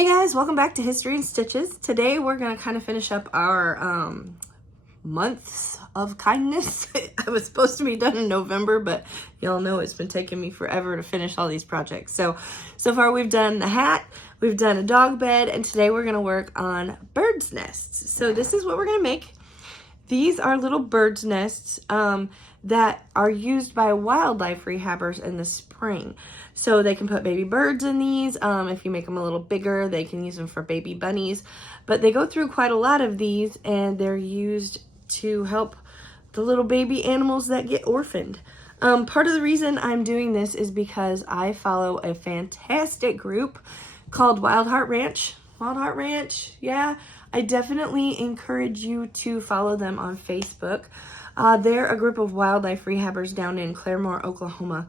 Hey guys, welcome back to History and Stitches. Today we're going to kind of finish up our months of kindness. I was supposed to be done in November, but y'all know it's been taking me forever to finish all these projects. So far we've done the hat, we've done a dog bed, and today we're going to work on birds' nests. So this is what we're going to make. These are little birds' nests that are used by wildlife rehabbers in the spring. So they can put baby birds in these. If you make them a little bigger, they can use them for baby bunnies. But they go through quite a lot of these, and they're used to help the little baby animals that get orphaned. Part of the reason I'm doing this is because I follow a fantastic group called Wild Heart Ranch. Wild Heart Ranch, yeah. I definitely encourage you to follow them on Facebook. They're a group of wildlife rehabbers down in Claremore, Oklahoma,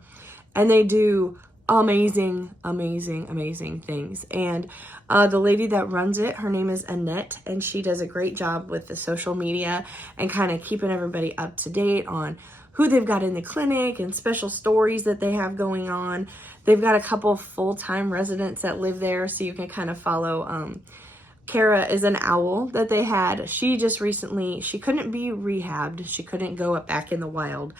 and they do amazing things. And the lady that runs it, her name is Annette, and she does a great job with the social media and kind of keeping everybody up to date on who they've got in the clinic and special stories that they have going on. They've got a couple full-time residents that live there, so you can kind of follow. Kara is an owl that they had. She just recently, she couldn't be rehabbed. She couldn't go up back in the wild.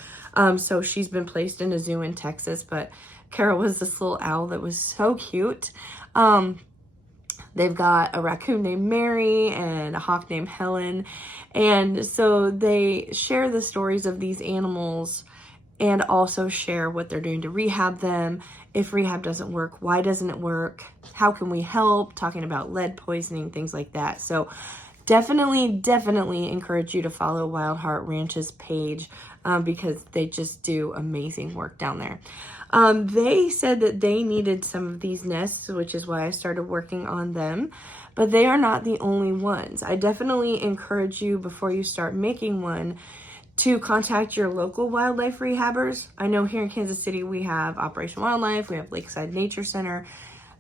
So she's been placed in a zoo in Texas, but Kara was this little owl that was so cute. They've got a raccoon named Mary and a hawk named Helen. And so they share the stories of these animals and also share what they're doing to rehab them. If rehab doesn't work, why doesn't it work? How can we help? Talking about lead poisoning, things like that. So definitely encourage you to follow Wild Heart Ranch's page because they just do amazing work down there. They said that they needed some of these nests, which is why I started working on them. But they are not the only ones. I definitely encourage you, before you start making one, to contact your local wildlife rehabbers. I know here in Kansas City we have Operation Wildlife, we have Lakeside Nature Center.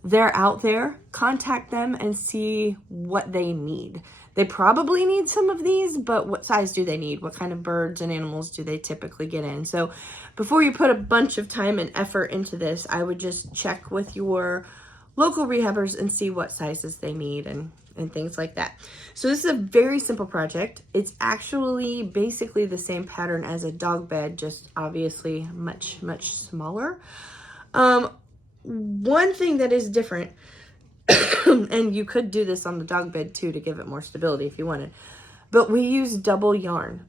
They're out there. Contact them and see what they need. They probably need some of these, but what size do they need? What kind of birds and animals do they typically get in? So before you put a bunch of time and effort into this, I would just check with your local rehabbers and see what sizes they need and things like that. So this is a very simple project. It's actually basically the same pattern as a dog bed, just obviously much smaller. One thing that is different, and you could do this on the dog bed too to give it more stability if you wanted, but we use double yarn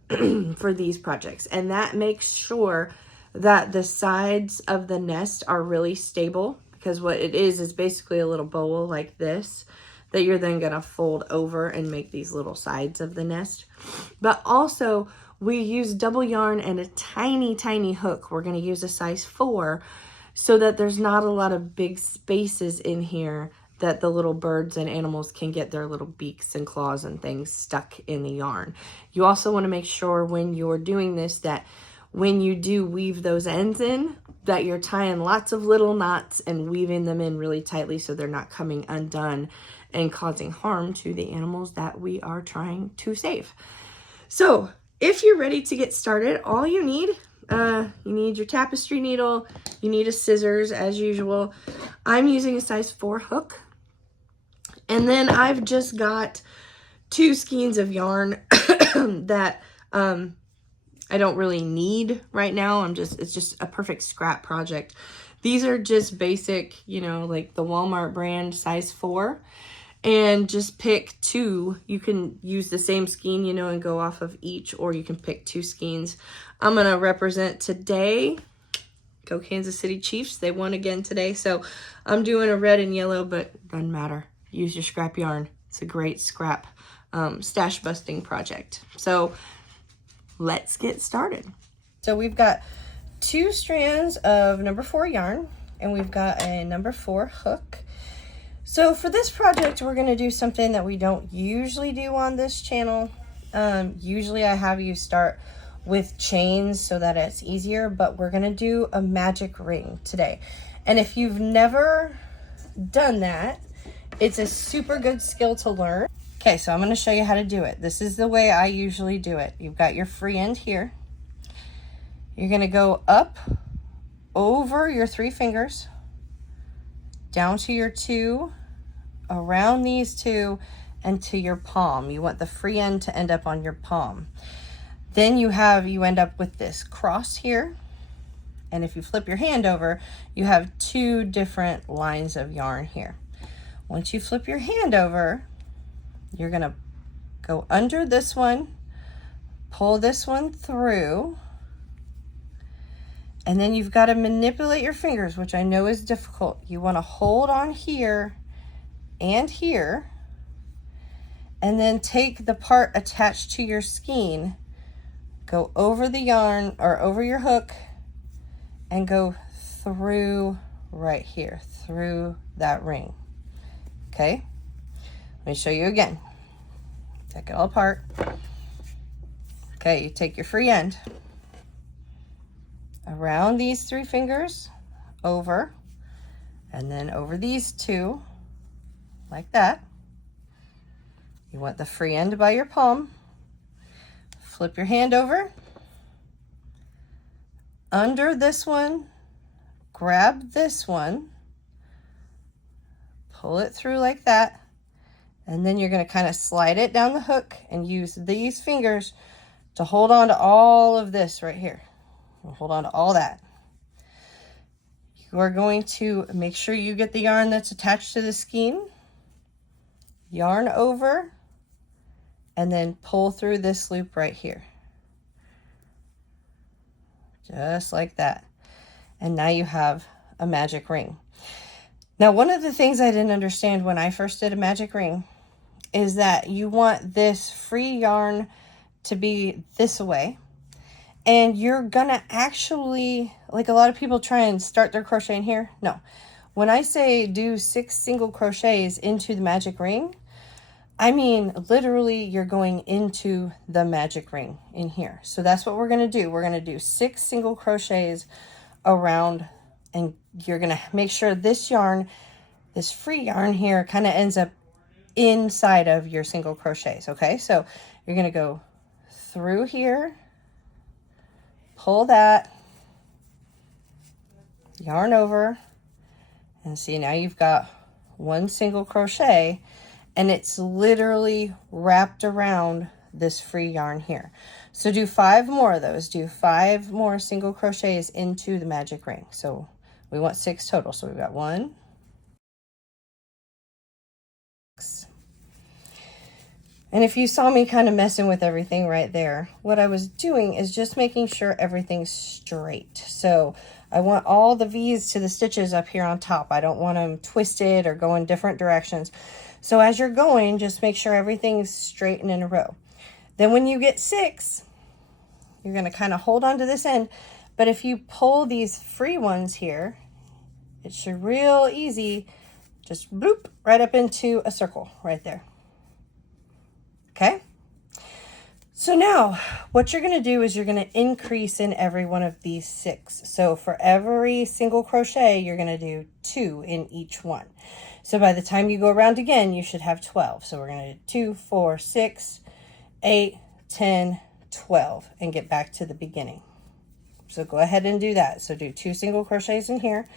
for these projects, and that makes sure that the sides of the nest are really stable, because what it is basically a little bowl like this that you're then going to fold over and make these little sides of the nest. But also we use double yarn and a tiny hook. We're going to use a size 4 so that there's not a lot of big spaces in here that the little birds and animals can get their little beaks and claws and things stuck in the yarn. You also want to make sure when you're doing this that when you do weave those ends in, that you're tying lots of little knots and weaving them in really tightly so they're not coming undone and causing harm to the animals that we are trying to save. So if you're ready to get started, all you need your tapestry needle, you need a scissors as usual. I'm using a size 4 hook. And then I've just got 2 skeins of yarn that I don't really need right now. It's just a perfect scrap project. These are just basic, like the Walmart brand size 4. And just pick 2. You can use the same skein, and go off of each, or you can pick 2 skeins. I'm going to represent today. Go Kansas City Chiefs. They won again today. So I'm doing a red and yellow, but doesn't matter. Use your scrap yarn. It's a great scrap stash busting project. So let's get started. So we've got 2 strands of number 4 yarn, and we've got a number 4 hook. So for this project, we're going to do something that we don't usually do on this channel. Usually I have you start with chains so that it's easier, but we're going to do a magic ring today. And if you've never done that, it's a super good skill to learn. Okay, so I'm going to show you how to do it. This is the way I usually do it. You've got your free end here. You're going to go up over your 3 fingers, down to your 2, around these two and to your palm. You want the free end to end up on your palm. Then you end up with this cross here. And if you flip your hand over, you have two different lines of yarn here. Once you flip your hand over, you're gonna go under this one, pull this one through, and then you've got to manipulate your fingers, which I know is difficult. You want to hold on here and here, and then take the part attached to your skein, go over the yarn or over your hook, and go through right here, through that ring. Okay, let me show you again. Take it all apart. Okay, you take your free end around these three fingers, over, and then over these two, like that. You want the free end by your palm. Flip your hand over, under this one, grab this one, pull it through like that, and then you're going to kind of slide it down the hook and use these fingers to hold on to all of this right here. Hold on to all that. You are going to make sure you get the yarn that's attached to the skein, yarn over, and then pull through this loop right here. Just like that. And now you have a magic ring. Now, one of the things I didn't understand when I first did a magic ring is that you want this free yarn to be this way. And you're gonna actually, like a lot of people try and start their crocheting here. No, when I say do 6 single crochets into the magic ring, I mean literally you're going into the magic ring in here. So that's what we're gonna do. We're gonna do 6 single crochets around, and you're gonna make sure this yarn, this free yarn here, kind of ends up inside of your single crochets. Okay, so you're gonna go through here, pull that, yarn over, and see, now you've got 1 single crochet, and it's literally wrapped around this free yarn here. So do 5 more of those. Do 5 more single crochets into the magic ring. So we want 6 total. So we've got 1, 6. And if you saw me kind of messing with everything right there, what I was doing is just making sure everything's straight. So I want all the V's to the stitches up here on top. I don't want them twisted or go in different directions. So as you're going, just make sure everything's straight and in a row. Then when you get 6, you're going to kind of hold on to this end. But if you pull these free ones here, it should real easy just bloop right up into a circle right there. Okay, so now what you're going to do is you're going to increase in every one of these 6. So for every single crochet, you're going to do 2 in each one. So by the time you go around again, you should have 12. So we're going to do 2, 4, 6, 8, 10, 12, and get back to the beginning. So go ahead and do that. So do 2 single crochets in here.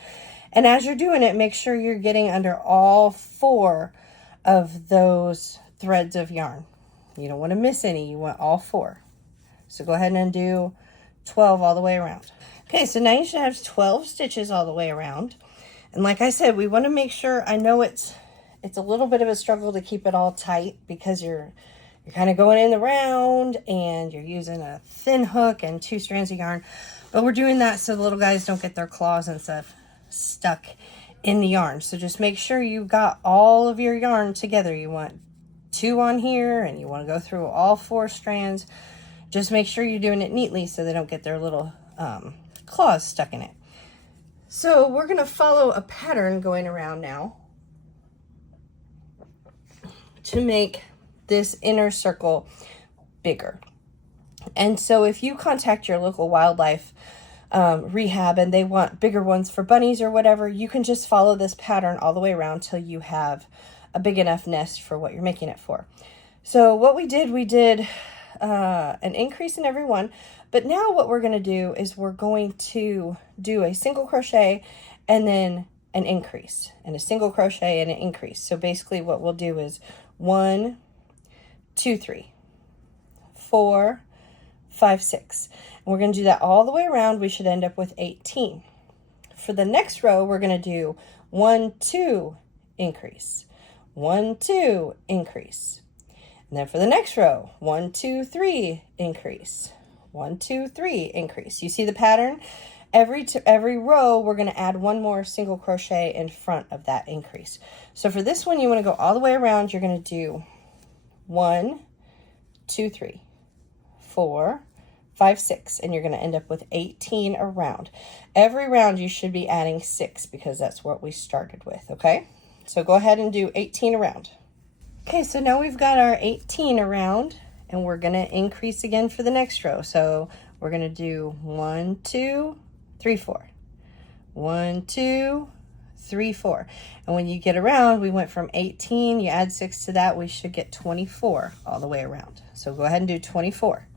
And as you're doing it, make sure you're getting under all 4 of those threads of yarn. You don't want to miss any. You want all 4. So go ahead and do 12 all the way around. Okay, so now you should have 12 stitches all the way around. And like I said, we want to make sure, I know it's a little bit of a struggle to keep it all tight because you're kind of going in the round and you're using a thin hook and 2 strands of yarn. But we're doing that so the little guys don't get their claws and stuff stuck in the yarn. So just make sure you got all of your yarn together. You want 2 on here, and you want to go through all 4 strands. Just make sure you're doing it neatly so they don't get their little claws stuck in it. So we're going to follow a pattern going around now to make this inner circle bigger. And so if you contact your local wildlife rehab and they want bigger ones for bunnies or whatever, you can just follow this pattern all the way around till you have a big enough nest for what you're making it for. So what we did an increase in every one, but now what we're going to do is we're going to do a single crochet and then an increase, and a single crochet and an increase. So basically what we'll do is 1, 2, 3, 4, 5, 6. And we're going to do that all the way around. We should end up with 18. For the next row, we're going to do 1, 2, increase, 1, 2, increase. And then for the next row, 1, 2, 3, increase, 1, 2, 3, increase. You see the pattern? Every row, we're going to add one more single crochet in front of that increase. So for this one, you want to go all the way around. You're going to do 1, 2, 3, 4, 5, 6, and you're going to end up with 18 around. Every round you should be adding 6 because that's what we started with, okay? So go ahead and do 18 around. Okay, so now we've got our 18 around, and we're going to increase again for the next row. So we're going to do 1, 2, 3, 4. 1, 2, 3, 4. And when you get around, we went from 18, you add 6 to that, we should get 24 all the way around. So go ahead and do 24.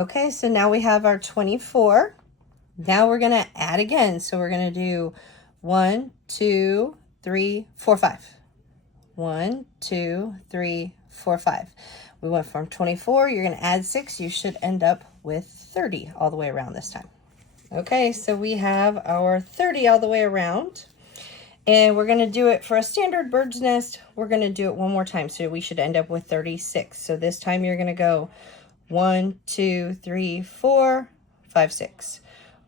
Okay, so now we have our 24. Now we're going to add again. So we're going to do 1, 2, 3, 4, 5. 1, 2, 3, 4, 5. We went from 24, you're going to add 6. You should end up with 30 all the way around this time. Okay, so we have our 30 all the way around. And we're going to do it for a standard bird's nest. We're going to do it one more time. So we should end up with 36. So this time you're going to go 1, 2, 3, 4, 5, 6.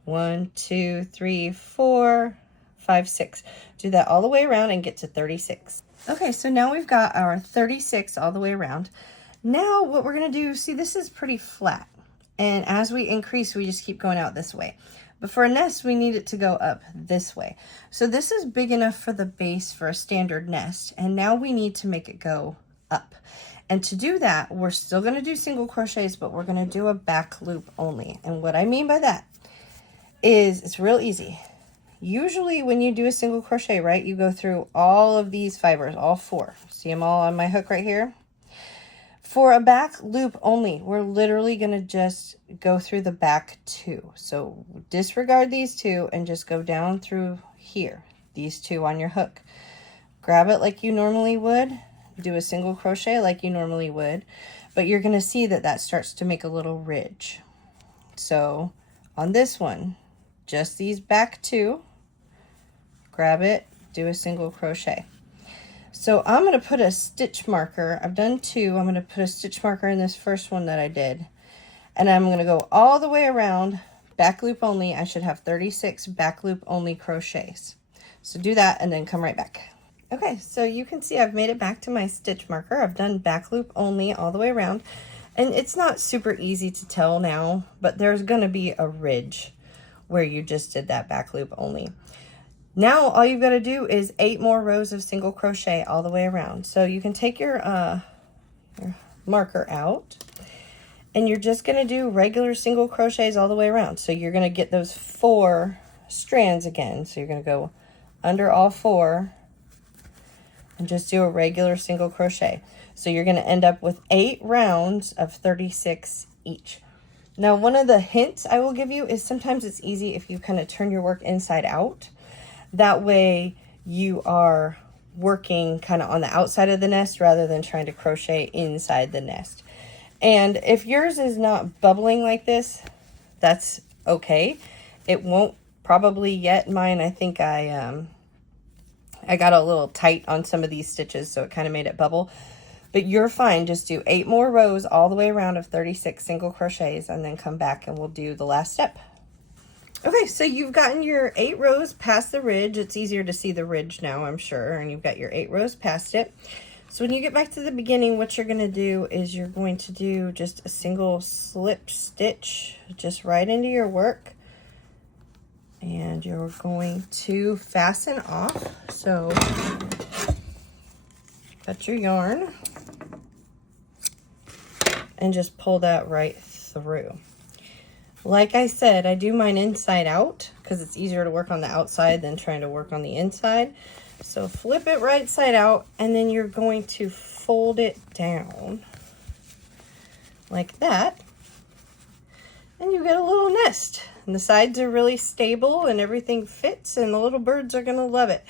1, 2, 3, 4, 5, 6. Do that all the way around and get to 36. Okay, so now we've got our 36 all the way around. Now what we're going to do, see, this is pretty flat. And as we increase, we just keep going out this way. But for a nest, we need it to go up this way. So this is big enough for the base for a standard nest. And now we need to make it go up. And to do that, we're still going to do single crochets, but we're going to do a back loop only. And what I mean by that is it's real easy. Usually when you do a single crochet, right, you go through all of these fibers, all 4. See them all on my hook right here? For a back loop only, we're literally going to just go through the back 2. So disregard these 2 and just go down through here, these 2 on your hook. Grab it like you normally would, do a single crochet like you normally would, but you're going to see that that starts to make a little ridge. So on this one, just these back 2, grab it, do a single crochet. So I'm going to put a stitch marker. I've done 2. I'm going to put a stitch marker in this first one that I did. And I'm going to go all the way around, back loop only. I should have 36 back loop only crochets. So do that and then come right back. Okay, so you can see I've made it back to my stitch marker. I've done back loop only all the way around. And it's not super easy to tell now, but there's going to be a ridge where you just did that back loop only. Now all you've got to do is 8 more rows of single crochet all the way around. So you can take your marker out and you're just going to do regular single crochets all the way around. So you're going to get those 4 strands again. So you're going to go under all 4 and just do a regular single crochet. So you're going to end up with 8 rounds of 36 each. Now, one of the hints I will give you is sometimes it's easy if you kind of turn your work inside out. That way you are working kind of on the outside of the nest rather than trying to crochet inside the nest. And if yours is not bubbling like this, that's okay. It won't probably yet. Mine, I think I got a little tight on some of these stitches, so it kind of made it bubble. But you're fine. Just do 8 more rows all the way around of 36 single crochets and then come back and we'll do the last step. Okay, so you've gotten your 8 rows past the ridge. It's easier to see the ridge now, I'm sure, and you've got your 8 rows past it. So when you get back to the beginning, what you're going to do is you're going to do just a single slip stitch just right into your work. And you're going to fasten off. So cut your yarn and just pull that right through. Like I said, I do mine inside out because it's easier to work on the outside than trying to work on the inside. So flip it right side out and then you're going to fold it down like that. And you get a little nest. And the sides are really stable and everything fits and the little birds are going to love it.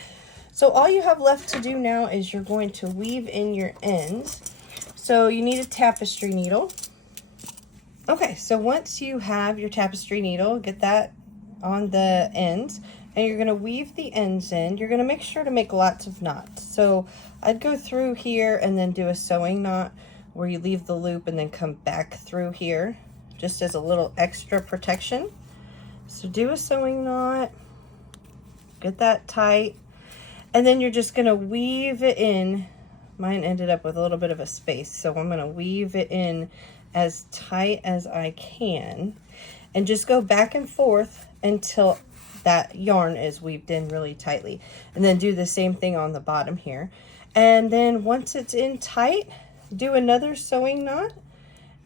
So all you have left to do now is you're going to weave in your ends. So you need a tapestry needle. Okay, so once you have your tapestry needle, get that on the ends, and you're going to weave the ends in. You're going to make sure to make lots of knots. So I'd go through here and then do a sewing knot where you leave the loop and then come back through here just as a little extra protection. So do a sewing knot, get that tight, and then you're just going to weave it in. Mine ended up with a little bit of a space, so I'm going to weave it in as tight as I can and just go back and forth until that yarn is weaved in really tightly. And then do the same thing on the bottom here. And then once it's in tight, do another sewing knot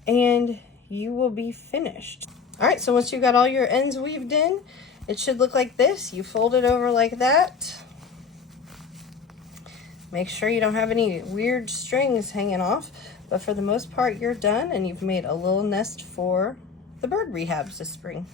and you will be finished. All right, so once you got all your ends weaved in, it should look like this. You fold it over like that. Make sure you don't have any weird strings hanging off, but for the most part, you're done and you've made a little nest for the bird rehabs this spring.